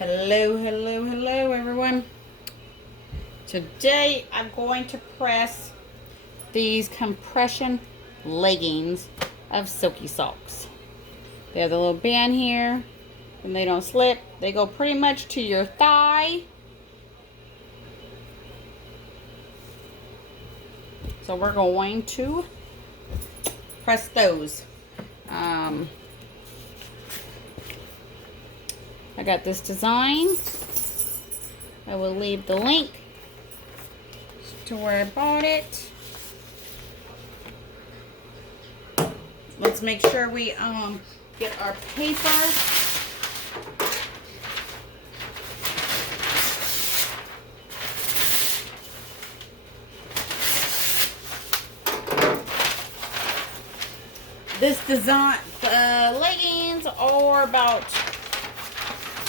Hello, hello, hello everyone. Today I'm going to press these compression leggings of Silky Socks. They have the little band here and they don't slip. They go pretty much to your thigh. So we're going to press those. I got this design. I will leave the link to where I bought it. Let's make sure we get our paper. This design, leggings are about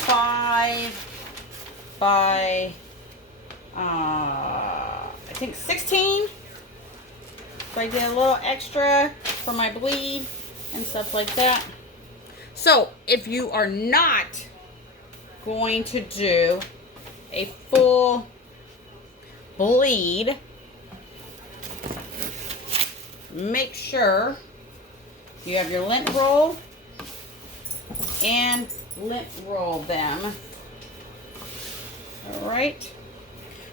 5 by I think 16. So I did a little extra for my bleed and stuff like that. So if you are not going to do a full bleed, make sure you have your lint roll and lint roll them. All right.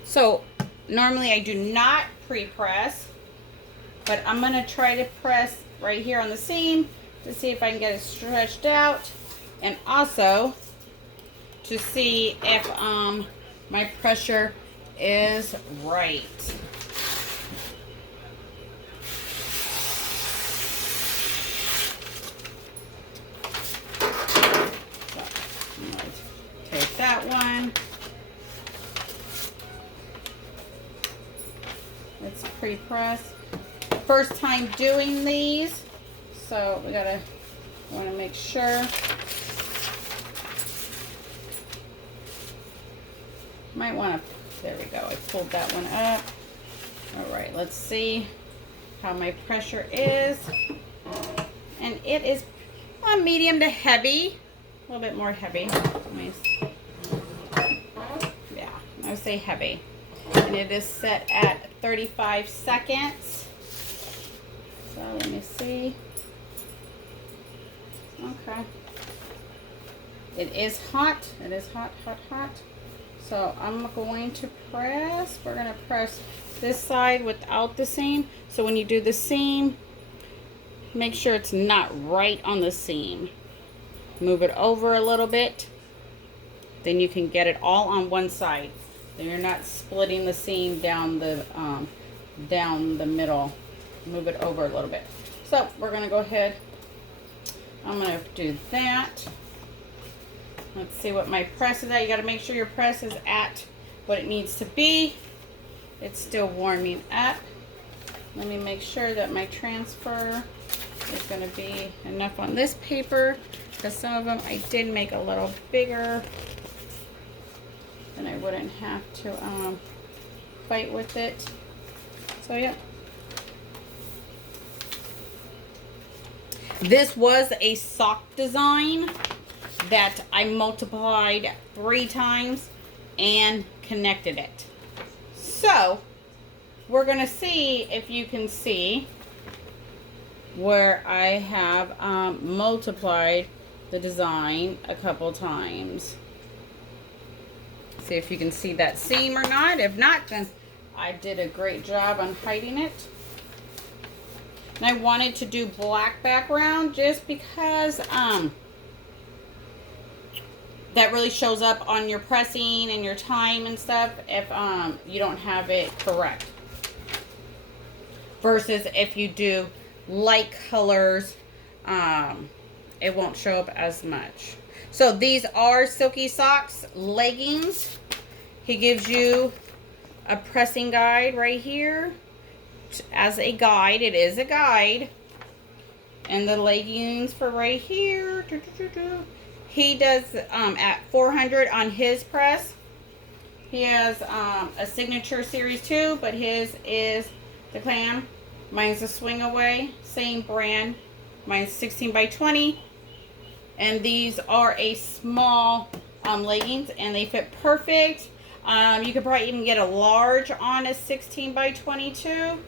So normally I do not pre-press, but I'm going to try to press right here on the seam to see if I can get it stretched out, and also to see if my pressure is right. So I'm going to take that one. Let's pre-press. First time doing these, so we want to make sure. Might want to, there we go, I pulled that one up. All right, let's see how my pressure is. And it is medium to heavy, a little bit more heavy. Yeah, I would say heavy. And it is set at 35 seconds. So let me see. Okay. It is hot. It is hot, hot, hot. So I'm going to press. We're going to press this side without the seam. So when you do the seam, make sure it's not right on the seam. Move it over a little bit. Then you can get it all on one side. Then you're not splitting the seam down the middle. Move it over a little bit. So we're going to go ahead. I'm going to do that. Let's see what my press is at. You got to make sure your press is at what it needs to be. It's still warming up. Let me make sure that my transfer is going to be enough on this paper, because some of them I did make a little bigger. Then I wouldn't have to fight with it. So yeah. This was a sock design that I multiplied 3 times and connected it. So we're going to see if you can see where I have multiplied the design a couple times. See if you can see that seam or not. If not, then I did a great job on hiding it. And I wanted to do black background just because that really shows up on your pressing and your time and stuff if you don't have it correct. Versus if you do light colors, it won't show up as much. So these are Silky Socks leggings. He gives you a pressing guide right here as a guide. It is a guide. And the leggings for right here. He does at 400 on his press. He has a signature series too, but his is the clam. Mine's a swing away, same brand. Mine's 16 by 20. And these are a small leggings, and they fit perfect. You could probably even get a large on a 16 by 22.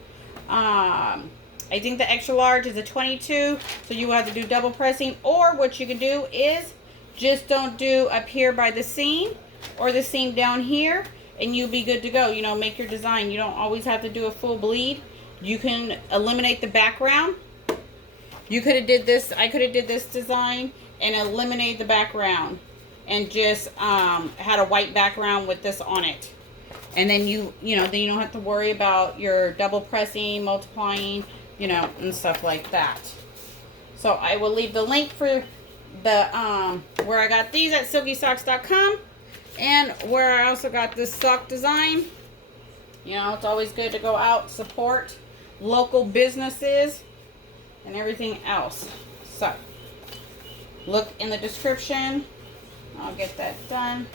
I think the extra large is a 22, so you will have to do double pressing. Or what you can do is just don't do up here by the seam or the seam down here, and you'll be good to go. You know, make your design. You don't always have to do a full bleed. You can eliminate the background. You could have did this. I could have did this design and eliminate the background and just had a white background with this on it. And then you know, then you don't have to worry about your double pressing, multiplying, you know, and stuff like that. So I will leave the link for the where I got these at silkysocks.com, and where I also got this sock design. You know, it's always good to go out, support local businesses and everything else. So look in the description. I'll get that done.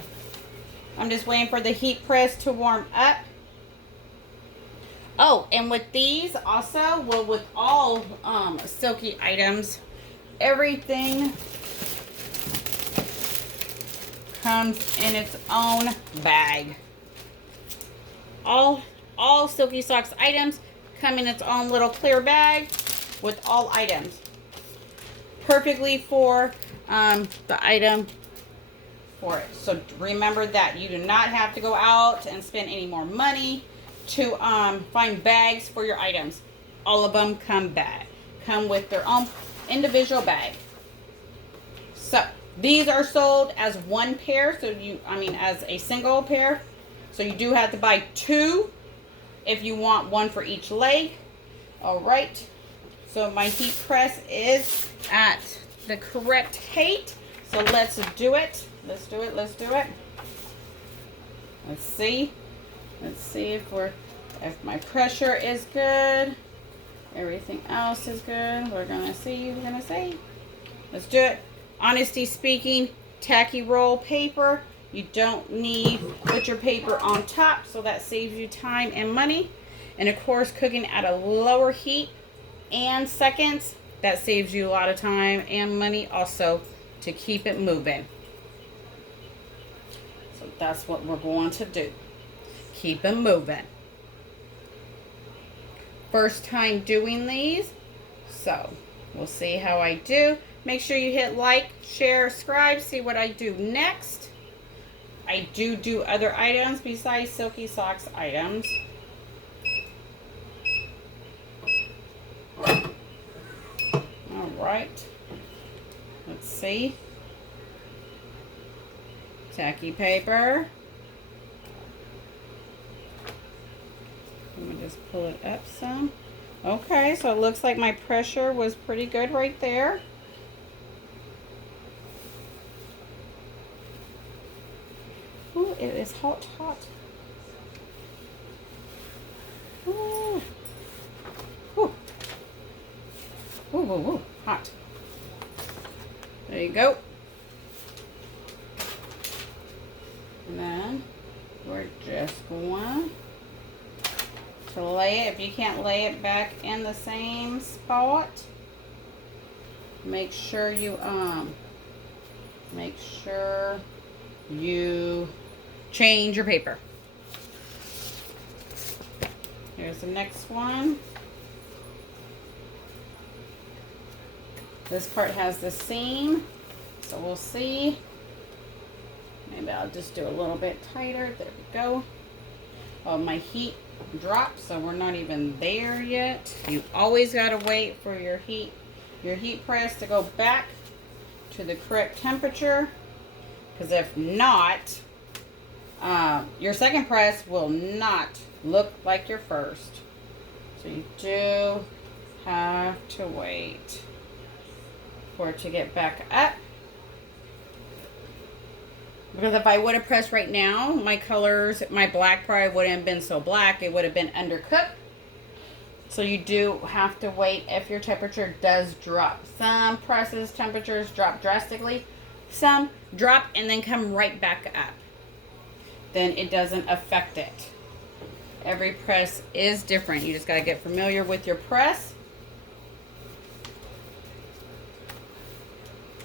I'm just waiting for the heat press to warm up. Oh, and with these also, well, with all silky items, everything comes in its own bag. All Silky Socks items come in its own little clear bag with all items. Perfectly for the item for it. So remember that you do not have to go out and spend any more money to find bags for your items. All of them come with their own individual bag. So these are sold as one pair, so as a single pair. So you do have to buy two if you want one for each leg. All right. So my heat press is at the correct height. So let's do it. Let's do it. Let's do it. Let's see. Let's see if my pressure is good. Everything else is good. We're gonna see. We're gonna see. Let's do it. Honesty speaking, tacky roll paper. You don't need to put your paper on top, so that saves you time and money. And of course, cooking at a lower heat and seconds, that saves you a lot of time and money also to keep it moving. So that's what we're going to do. Keep it moving. First time doing these, so we'll see how I do. Make sure you hit like, share, subscribe, see what I do next. I do other items besides Silky Socks items. All right. Let's see. Tacky paper. Let me just pull it up some. Okay, so it looks like my pressure was pretty good right there. Ooh, it is hot, hot. Ooh. Ooh. Ooh, ooh, ooh, hot. There you go. And then we're just going to lay it. If you can't lay it back in the same spot, make sure you change your paper. Here's the next one. This part has the seam, so we'll see. Maybe I'll just do a little bit tighter. There we go. Oh, my heat dropped, so we're not even there yet. You always gotta wait for your heat press to go back to the correct temperature, because if not, your second press will not look like your first. So you do have to wait for it to get back up. Because if I would have pressed right now, my colors, my black probably wouldn't have been so black. It would have been undercooked. So you do have to wait if your temperature does drop. Some presses temperatures drop drastically. Some drop and then come right back up. Then it doesn't affect it. Every press is different. You just got to get familiar with your press.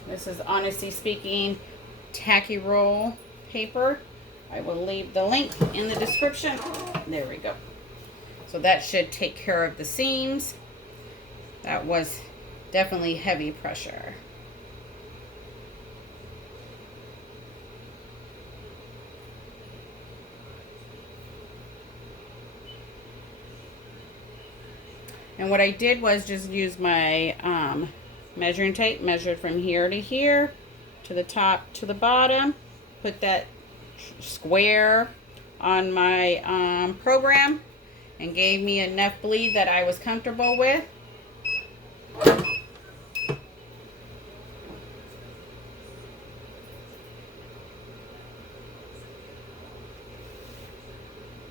This is Honesty Speaking tacky roll paper. I will leave the link in the description. There we go. So that should take care of the seams. That was definitely heavy pressure. And what I did was just use my measuring tape, measured from here to here, to the top to the bottom, put that square on my program, and gave me enough bleed that I was comfortable with.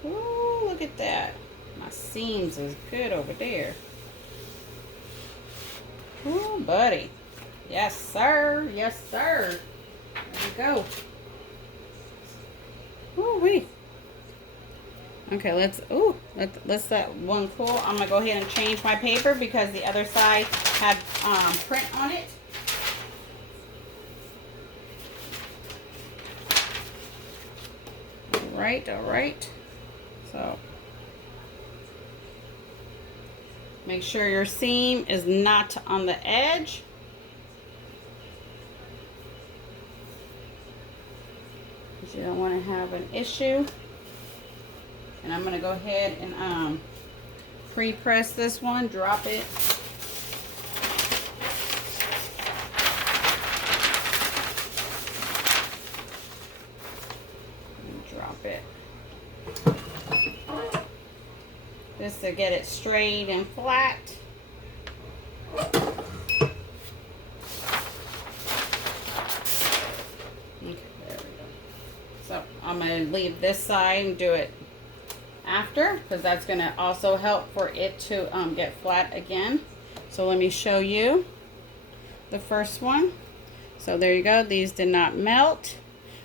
Ooh, look at that. My seams is good over there. Ooh, buddy. Yes, sir. Yes, sir. There we go. Ooh, wee. Okay, let's that one cool. I'm gonna go ahead and change my paper because the other side had print on it. All right. So make sure your seam is not on the edge. Because you don't want to have an issue. And I'm going to go ahead and pre-press this one, drop it. And drop it. Just to get it straight and flat. Okay, there we go. So I'm going to leave this side and do it after, because that's going to also help for it to get flat again. So let me show you the first one. So there you go. These did not melt.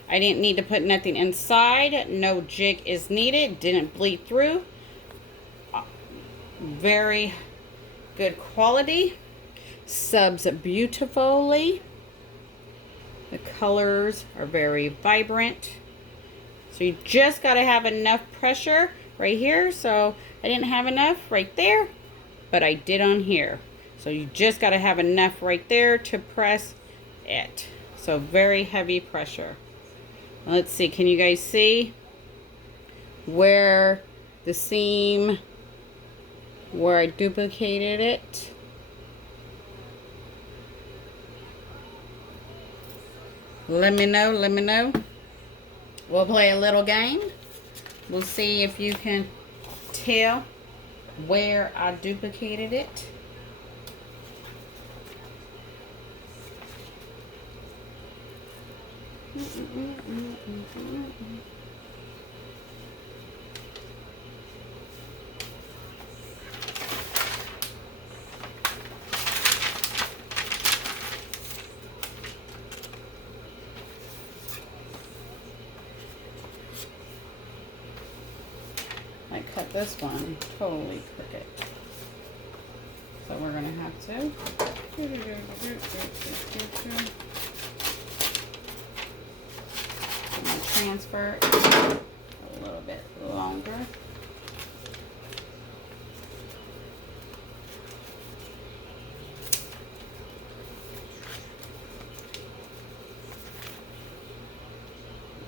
I didn't need to put nothing inside. No jig is needed. Didn't bleed through. Very good quality. Subs beautifully. The colors are very vibrant. So you just got to have enough pressure right here. So I didn't have enough right there, but I did on here. So you just got to have enough right there to press it. So very heavy pressure. Let's see, can you guys see where the seam, where I duplicated it? Let me know. We'll play a little game. We'll see if you can tell where I duplicated it. I cut this one totally crooked. So we're going to have to I'm going to transfer it a little bit longer.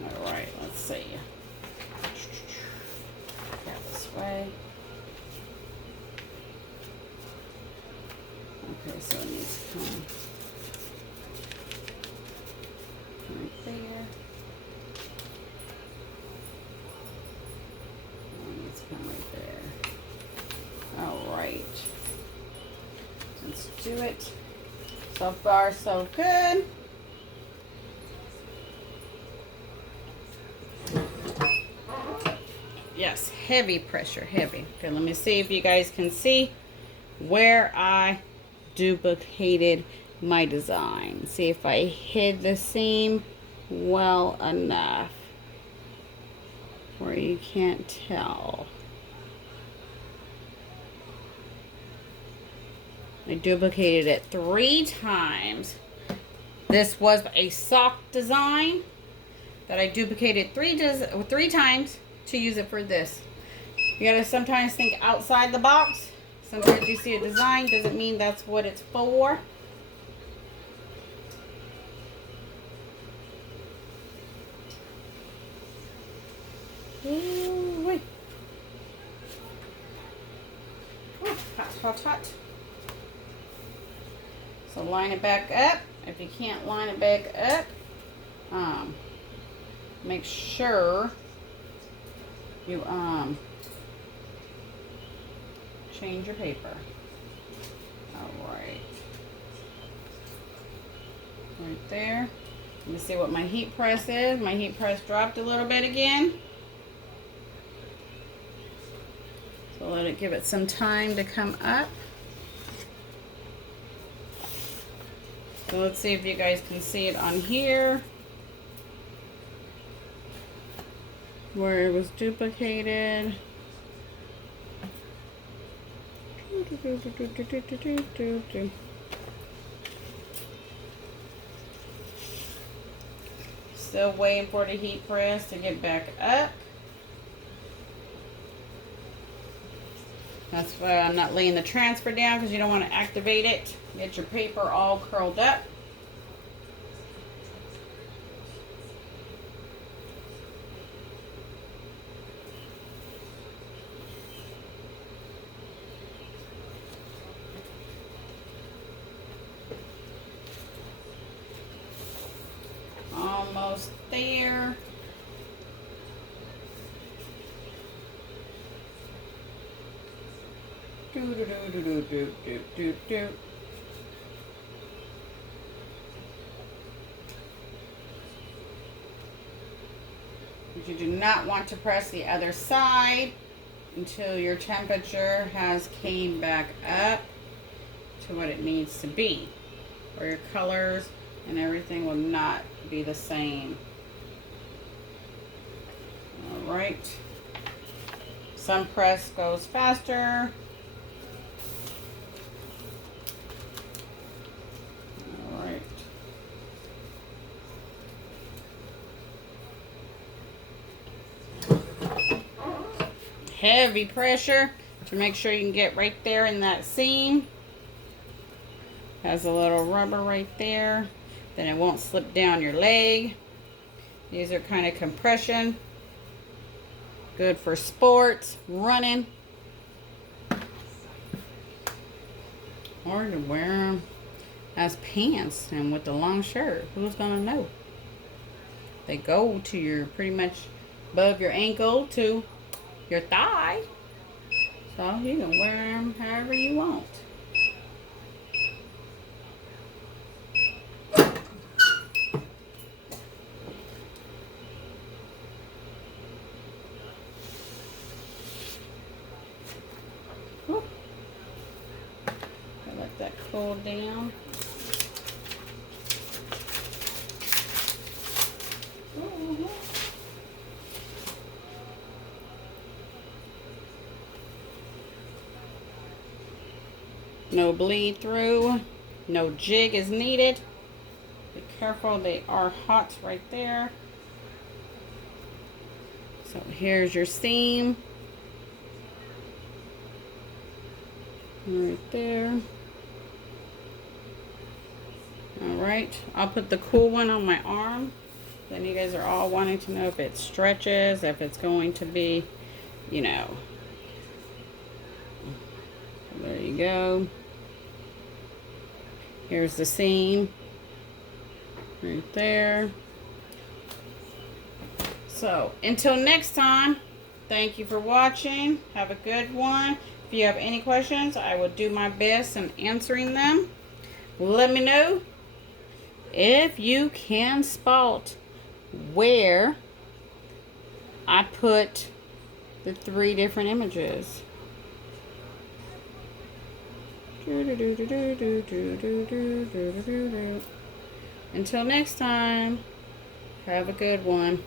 All right, let's see. Way. Okay, so it needs to come right there. It needs to come right there. All right. Let's do it. So far, so good. Yes, heavy pressure, heavy. Okay, let me see if you guys can see where I duplicated my design. See if I hid the seam well enough where you can't tell. I duplicated it 3 times. This was a sock design that I duplicated three times to use it for this. You gotta sometimes think outside the box. Sometimes you see a design, doesn't mean that's what it's for. Ooh, hot, hot, hot. So line it back up. If you can't line it back up, make sure you change your paper. All right. Right there. Let me see what my heat press is. My heat press dropped a little bit again. So let it give it some time to come up. So let's see if you guys can see it on here where it was duplicated. Still waiting for the heat press to get back up. That's why I'm not laying the transfer down, because you don't want to activate it. Get your paper all curled up. Almost there. Do do do do do do do do do. But you do not want to press the other side until your temperature has came back up to what it needs to be, or your colors and everything will not be the same. All right. Some press goes faster. All right. Heavy pressure to make sure you can get right there in that seam. Has a little rubber right there. Then it won't slip down your leg. These are kind of compression. Good for sports, running. Or to wear them as pants and with the long shirt. Who's gonna know? They go to your pretty much above your ankle to your thigh. So you can wear them however you want. Let that cool down. No bleed through, no jig is needed. Be careful, they are hot right there. So here's your seam. Right there. Alright, I'll put the cool one on my arm. Then you guys are all wanting to know if it stretches, if it's going to be, you know. There you go. Here's the seam. Right there. So, until next time, thank you for watching. Have a good one. If you have any questions, I will do my best in answering them. Let me know if you can spot where I put the 3 different images. Until next time, have a good one.